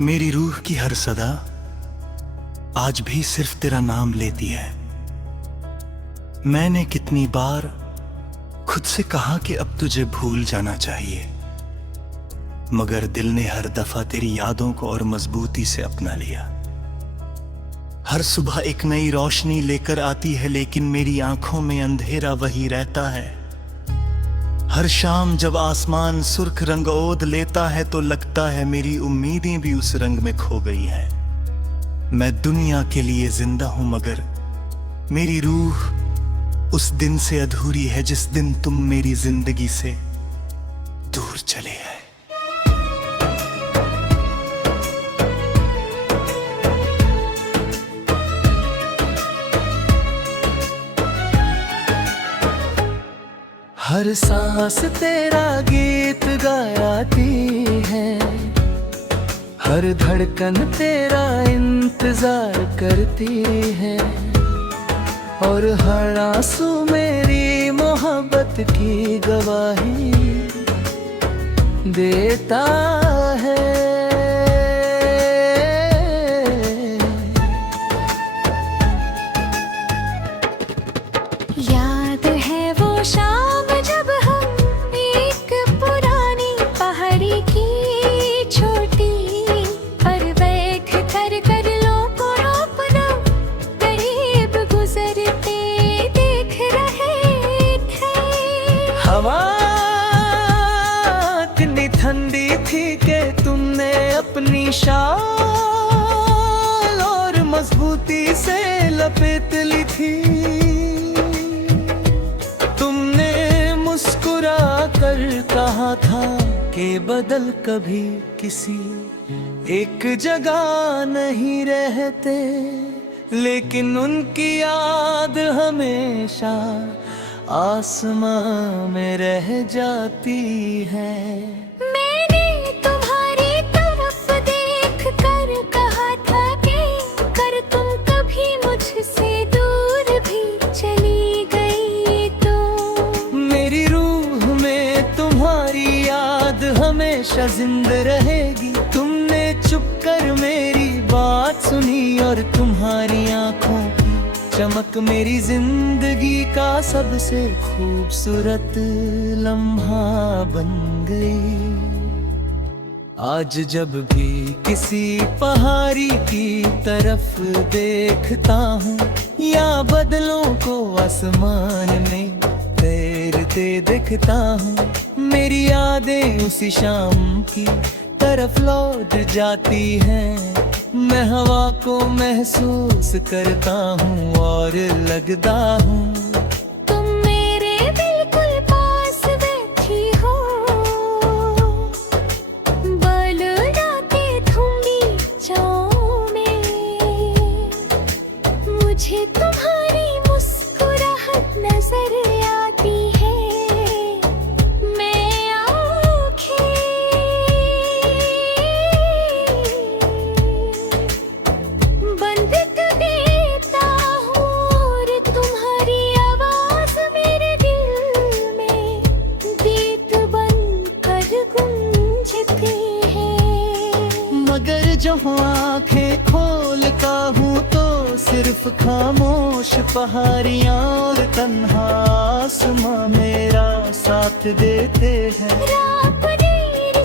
मेरी रूह की हर सदा आज भी सिर्फ तेरा नाम लेती है। मैंने कितनी बार खुद से कहा कि अब तुझे भूल जाना चाहिए, मगर दिल ने हर दफा तेरी यादों को और मजबूती से अपना लिया। हर सुबह एक नई रोशनी लेकर आती है, लेकिन मेरी आंखों में अंधेरा वही रहता है। हर शाम जब आसमान सुर्ख रंग ओढ़ लेता है तो लगता है मेरी उम्मीदें भी उस रंग में खो गई हैं। मैं दुनिया के लिए जिंदा हूं, मगर मेरी रूह उस दिन से अधूरी है जिस दिन तुम मेरी जिंदगी से दूर चले हैं। हर सांस तेरा गीत गाती है, हर धड़कन तेरा इंतजार करती है, और हर आंसू मेरी मोहब्बत की गवाही देता है। याद है वो शाम हवा इतनी ठंडी थी कि तुमने अपनी शाल और मजबूती से लपेट ली थी। तुमने मुस्कुरा कर कहा था कि बदल कभी किसी एक जगह नहीं रहते, लेकिन उनकी याद हमेशा आसमां में रह जाती है। मैंने तुम्हारी तरफ देख कर कहा था कि कर तुम कभी मुझसे दूर भी चली गई तो मेरी रूह में तुम्हारी याद हमेशा जिंदा रहेगी। तुमने चुप कर मेरी बात सुनी और तुम्हारी आंखों चमक मेरी जिंदगी का सबसे खूबसूरत लम्हा बन गई। आज जब भी किसी पहाड़ी की तरफ देखता हूँ या बादलों को आसमान में तैरते देखता हूँ, मेरी यादें उसी शाम की तरफ लौट जाती हैं। मैं हवा को महसूस करता हूँ और लगता हूँ तुम मेरे बिल्कुल पास बैठी हो, बाल उड़ाते ठंडी छाँव में। मुझे तुम्हारी मुस्कुराहट नजर आती है। मगर जब आंखें खोलता हूँ तो सिर्फ खामोश पहाड़ियाँ और तन्हा आसमां मेरा साथ देते हैं।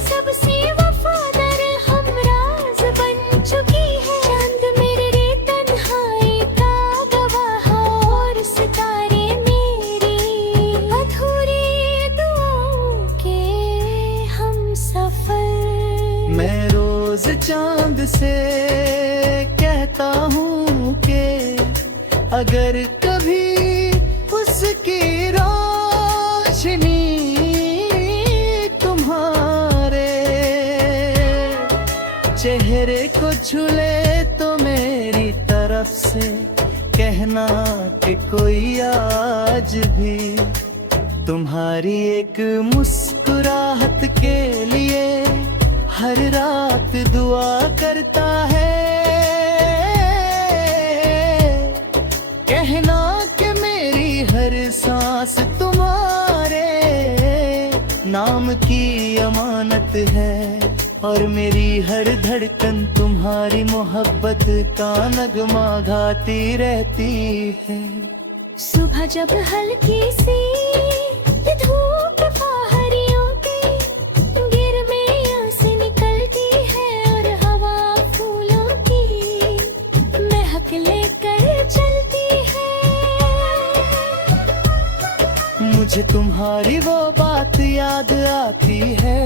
सबसे वफादार हमराज बन चुकी है। चांद मेरे तन्हाई का गवाह और सितारे मेरी अधूरी दुआओं के हम सफर। मैं रोज चांद से कहता हूँ कि अगर कभी उसकी रोशनी तुम्हारे चेहरे को छुले तो मेरी तरफ से कहना कि कोई आज भी तुम्हारी एक मुस्कुराहट के लिए हर रात दुआ करता है। कहना कि मेरी हर सांस तुम्हारे नाम की अमानत है और मेरी हर धड़कन तुम्हारी मोहब्बत का नगमा गाती रहती है। सुबह जब हल्की सी धूप बाहरियों की गिर में से निकलती है और हवा फूलों की महक लेकर चलती है। मुझे तुम्हारी वो बात याद आती है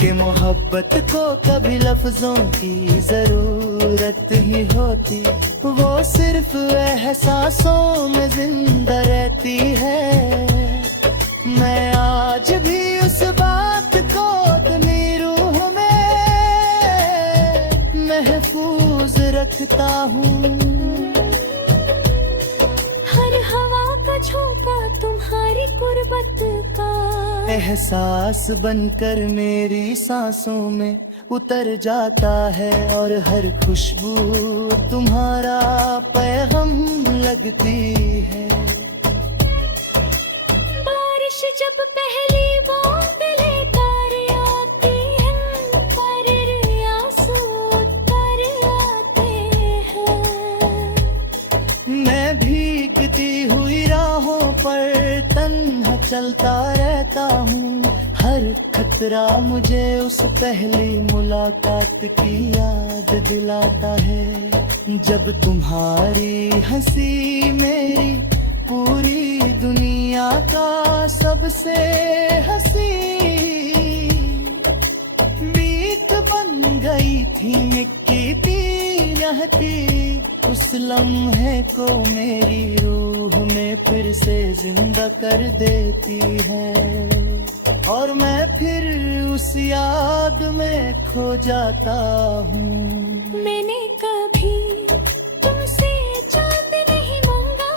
कि मोहब्बत को कभी लफ्जों की जरूरत ही होती, वो सिर्फ एहसासों में जिंदा रहती है। मैं आज भी उस बात को अपनी रूह में महफूज रखता हूँ। हर हवा का झोंका तुम्हारी गुर्बत का एहसास बनकर मेरी सांसों में उतर जाता है और हर खुशबू तुम्हारा पैगाम लगती है। बारिश जब पहली बूंद लेकर आती है पर आंसू उतर आते हैं। मैं भीगती हुई राहों पर तन्हा चलता रहता हूँ। हर खतरा मुझे उस पहली मुलाकात की याद दिलाता है, जब तुम्हारी हंसी मेरी पूरी दुनिया का सबसे हंसी बीत बन गई थी। निकलती रहती उस लम्हे को मेरी रूह में फिर से जिंदा कर देती है और मैं फिर उस याद में खो जाता हूँ। मैंने कभी तुमसे चांद नहीं मांगा,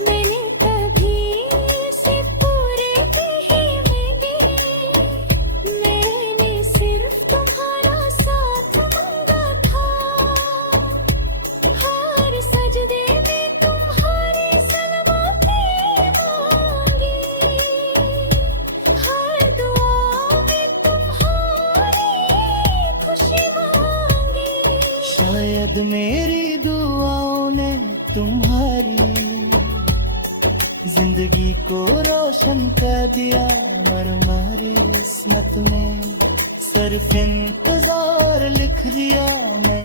मैंने कभी से पूरे भी ही मांगे। मैंने सिर्फ तुम्हारा साथ मांगा था, हर सजदे में तुम्हारी सलामती मांगी, हर दुआ में तुम्हारी खुशी मांगी। शायद मेरी दुआओं ने तुम्हारी जिंदगी को रोशन कर दिया और हमारी किस्मत में सिर्फ इंतजार लिख दिया मैं।